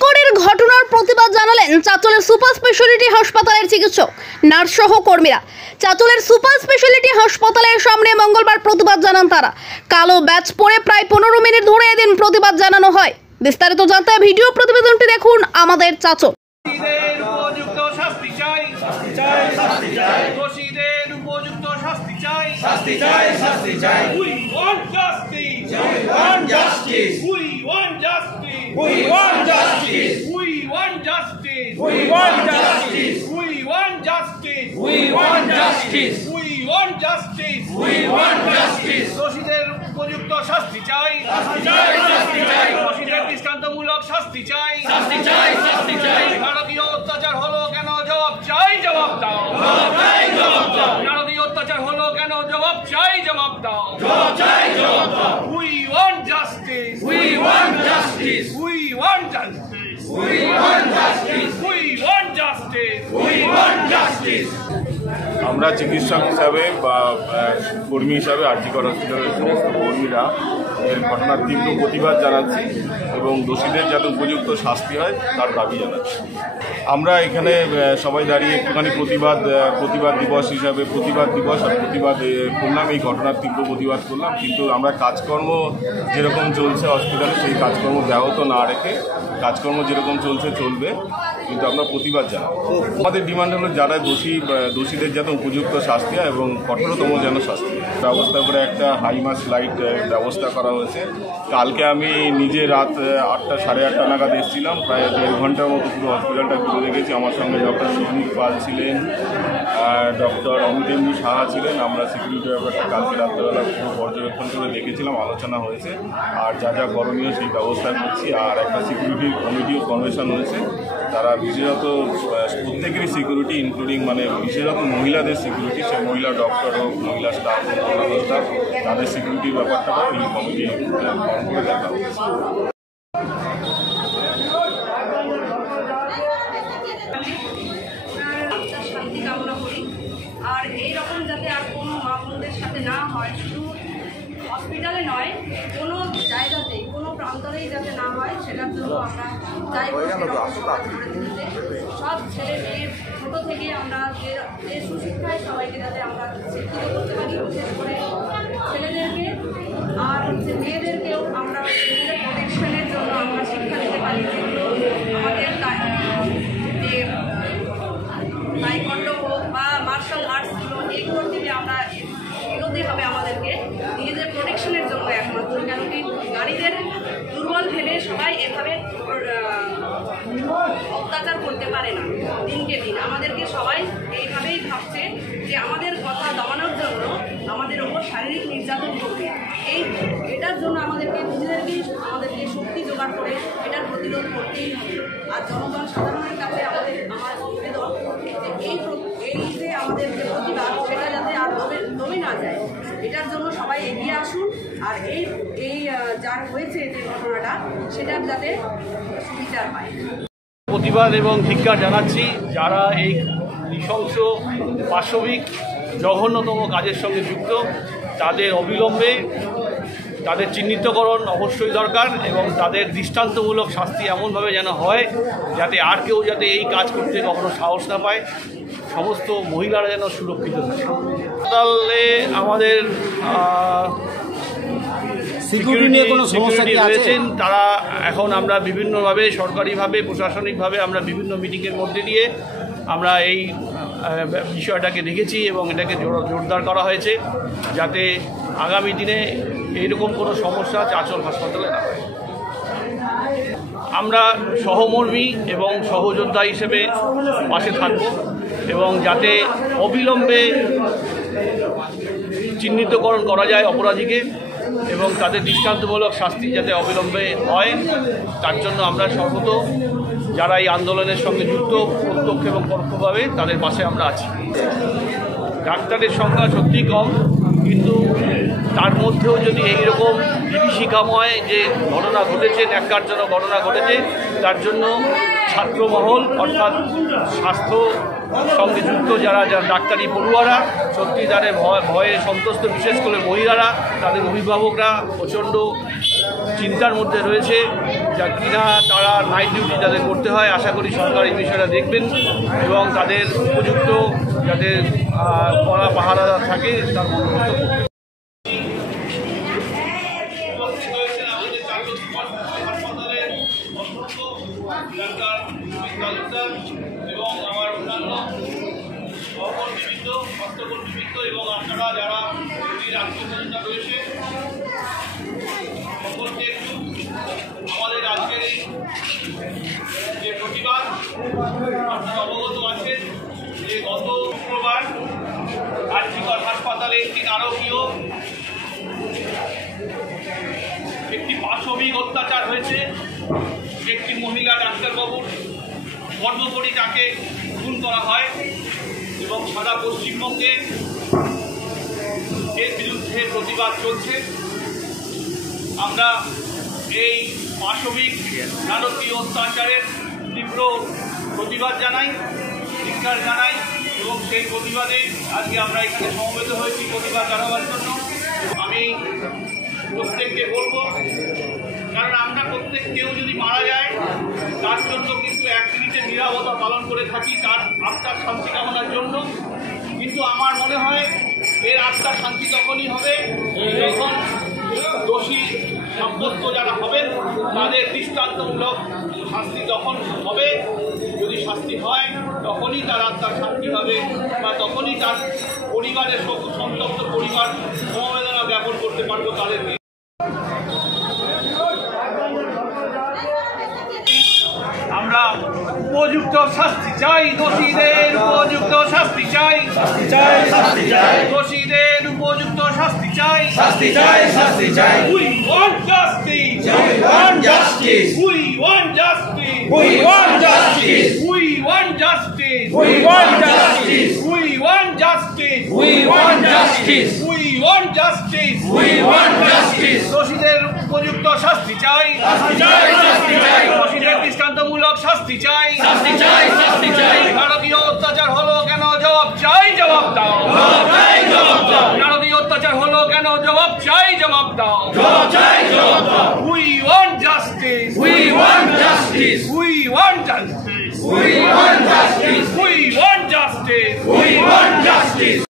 চাঞ্চল্যকর ঘটনার প্রতিবাদ জানালেন চাঁচলের সুপার স্পেশালিটি হাসপাতালের চিকিৎসক নার্স সহ কর্মীরা। চাঁচলের সুপার স্পেশালিটি হাসপাতালের সামনে মঙ্গলবার প্রতিবাদ জানান তারা। কালো ব্যাচ পরে প্রায় 15 মিনিট ধরে এদিন প্রতিবাদ জানানো হয়। বিস্তারিত জানতে ভিডিও প্রতিবেদনটি দেখুন আমাদের Chanchal. We want justice. We want justice. We want justice. We want justice. We want justice. We want justice. We want justice. দোষীদের উপযুক্ত শাস্তি চাই। শাস্তি চাই। শাস্তি চাই। দোষীদের দৃষ্টান্তমূলক শাস্তি চাই। শাস্তি চাই। শাস্তি চাই। ভারতীয় অত্যাচার হলো কেন জবাব চাই, জবাব দাও। জবাব চাই, জবাব দাও। ভারতীয় অত্যাচার হলো কেন জবাব চাই, জবাব দাও। জবাব চাই, জবাব দাও। We want justice. We want justice. We want justice. We want justice. We want justice. We want justice. আমরা চিকিৎসক হিসাবে বা কর্মী হিসাবে আরজিকর হসপিটালের সমস্ত কর্মীরা এর ঘটনার তীব্র প্রতিবাদ জানাচ্ছি এবং দোষীদের যাতে উপযুক্ত শাস্তি হয় তার দাবি জানাচ্ছি। আমরা এখানে সবাই দাঁড়িয়ে একটুখানি প্রতিবাদ দিবস হিসাবে প্রতিবাদ করলাম, এই ঘটনার তীব্র প্রতিবাদ করলাম। কিন্তু আমরা কাজকর্ম যেরকম চলছে হসপিটালে সেই কাজকর্ম ব্যাহত না রেখে কাজকর্ম যেরকম চলছে চলবে, কিন্তু আমরা প্রতিবাদ জানাবো। আমাদের ডিমান্ড হলো যারা দোষীদের যাতে উপযুক্ত শাস্তি হয় এবং কঠোরতম যেন শাস্তি ব্যবস্থা করে একটা হাইমাস লাইট ব্যবস্থা করা হয়েছে। কালকে আমি নিজে রাত 8টা সাড়ে 8টা নাগাদ এসেছিলাম, প্রায় 1.5 ঘন্টার মতো পুরো হসপিটালটা ঘুরে দেখেছি। আমার সঙ্গে ডক্টর সুনীল পাল ছিলেন, ডক্টর অমিতেন্দু সাহা ছিলেন। আমরা সিকিউরিটি ব্যাপারটা কালকে রাত্রেবেলা পুরো পর্যবেক্ষণ করে দেখেছিলাম, আলোচনা হয়েছে আর যা যা করণীয় সেই ব্যবস্থা করছি। আর একটা সিকিউরিটি কমিটিও কনভেনশন হয়েছে, তারা বিশেষত প্রত্যেকেরই সিকিউরিটি ইনক্লুডিং বিশেষত মহিলাদের সিকিউরিটি, সে মহিলা ডক্টর হোক, মহিলা স্টাফ হোক, অন্যান্য স্টাফ, তাদের সিকিউরিটির ব্যাপারটাও এই কমিটি ফর্ম করে দেখা হচ্ছে। আর এইরকম যাতে আর কোনো মা বোনদের সাথে না হয়, শুধু হসপিটালে নয়, কোনো জায়গাতেই, কোনো প্রান্তরেই যাতে না হয়, সেটার জন্য আমরা চাইব সব ছেলে মেয়ে ছোটো থেকে আমরা যে সুশিক্ষায় সবাইকে যাতে আমরা শিক্ষিত করতে পারি, বিশেষ করে ছেলেদেরকে আর মেয়েদেরকেও আমরা নিজেদের প্রোটেকশনের জন্য আমরা শিক্ষা দিতে পারি। যেগুলো আমাদের যে টাইকোয়ান্ডো হোক বা মার্শাল আর্টসগুলো, এগুলোর দিকে আমরা এগোতে হবে আমাদেরকে নিজেদের প্রোটেকশনের জন্য একমাত্র। কেন কি নারীদের দুর্বল ভেবে সবাই এভাবে অত্যাচার করতে পারে না। দিনকে দিন আমাদেরকে সবাই এইভাবেই ভাবছে যে আমাদের কথা দমানোর জন্য আমাদের ওপর শারীরিক নির্যাতন করবে। এটার জন্য আমাদেরকে আমাদেরকে শক্তি জোগাড় করে এটার প্রতিরোধ করতেই হবে। আর জনগণ সাধারণের কাছে আমার নিবেদন যে এই যে আমাদের যে প্রতিবাদ, সেটা যাতে আর দমে না যায়, এটার জন্য সবাই এগিয়ে আসুন। আর এই যার হয়েছে যে ঘটনাটা, সেটার যাতে সুবিচার পায়। প্রতিবাদ এবং ধিক্কার জানাচ্ছি যারা এই নৃশংস পাশবিক জঘন্যতম কাজের সঙ্গে যুক্ত। তাদের অবিলম্বে তাদের চিহ্নিতকরণ অবশ্যই দরকার এবং তাদের দৃষ্টান্তমূলক শাস্তি এমনভাবে যেন হয় যাতে আর কেউ যাতে এই কাজ করতে কখনো সাহস না পায়, সমস্ত মহিলারা যেন সুরক্ষিত থাকে। হাসপাতালে আমাদের সিকিউরিটি রয়েছেন, তারা এখন আমরা বিভিন্নভাবে সরকারিভাবে প্রশাসনিকভাবে আমরা বিভিন্ন মিটিংয়ের মধ্যে দিয়ে আমরা এই বিষয়টাকে দেখেছি এবং এটাকে জোরদার করা হয়েছে যাতে আগামী দিনে এইরকম কোনো সমস্যা চাঁচল হাসপাতালে না হয়। আমরা সহমর্মী এবং সহযোদ্ধা হিসেবে পাশে থাকব এবং যাতে অবিলম্বে চিহ্নিতকরণ করা যায় অপরাধীকে এবং তাদের দৃষ্টান্তমূলক শাস্তি যাতে অবিলম্বে হয়, তার জন্য আমরা সর্বত যারা এই আন্দোলনের সঙ্গে যুক্ত প্রত্যক্ষ এবং পরোক্ষভাবে তাদের পাশে আমরা আছি। ডাক্তারের সংখ্যা সত্যিই কম, কিন্তু তার মধ্যেও যদি এইরকম বিভীষিকাময় যে ঘটনা ঘটেছে, ন্যাক্কারজনক ঘটনা ঘটেছে, তার জন্য ছাত্রমহল অর্থাৎ স্বাস্থ্য সঙ্গে যুক্ত যারা ডাক্তারি পড়ুয়ারা সত্যি তাদের ভয়ে সন্তুষ্ট, বিশেষ করে মহিলারা, তাদের অভিভাবকরা প্রচণ্ড চিন্তার মধ্যে রয়েছে যা কিনা তারা নাইট ডিউটি যাদের করতে হয়, আশা করি সরকার এই বিষয়টা দেখবেন এবং তাদের উপযুক্ত যাতে কড়া পাহারা থাকে তার বন্দোবস্ত করবেন। এবং আমার অন্যান্য সহকর্মীবৃন্দ, স্বাস্থ্যকর্মীবৃন্দ এবং আপনারা যারা আত্মীয়স্বজনরা রয়েছে সকলকে একটু আমাদের আজকের এই যে প্রতিবাদ, আপনারা অবগত আছেন যে গত শুক্রবার আরজিকর হাসপাতালে একটি নারকীয় একটি পাশবিক অত্যাচার হয়েছে। একটি মহিলা ডাক্তারবাবুর কর্মকরী তাকে খুন করা হয় এবং সারা পশ্চিমবঙ্গে এর বিরুদ্ধে প্রতিবাদ চলছে। আমরা এই পাশবিক নারকীয় অত্যাচারের তীব্র প্রতিবাদ জানাই, ধিক্কার জানাই এবং সেই প্রতিবাদে আজকে আমরা এখানে সমবেত হয়েছি প্রতিবাদ জানাবার জন্য। আমি প্রত্যেককে বলবো, কারণ আমরা প্রত্যেক কেউ যদি মারা যায় তার জন্য কিন্তু 1 মিনিটের নীরবতা পালন করে থাকি তার আত্মার শান্তি কামনার জন্য, কিন্তু আমার মনে হয় এর আত্মার শান্তি তখনই হবে যখন দোষী সাব্যস্ত যারা হবেন তাদের দৃষ্টান্তমূলক শাস্তি তখন হবে। যদি শাস্তি হয় তখনই তার আত্মার শান্তি হবে বা তখনই তার পরিবারের সন্তপ্ত পরিবার সমবেদনা জ্ঞাপন করতে পারবো তাদেরকে। আমরা উপযুক্ত শাস্তি চাই, দোষীদের উপযুক্ত শাস্তি চাই, দোষীদের উপযুক্ত শাস্তি চাই, We want justice, we want justice, we want justice, we want justice, we want justice, we want justice, we want justice, we want justice, we want justice, we want justice, দোষীদের উপযুক্ত শাস্তি চাই, দোষীদের দৃষ্টান্তমূলক শাস্তি চাই, নারকীয় অত্যাচার হলো কেন জবাব চাই, জবাব দাও, নারকীয় অত্যাচার হলো কেন জবাব চাই, জবাব দাও, We want justice, we want justice, we want justice, we want justice, we want justice, we want justice.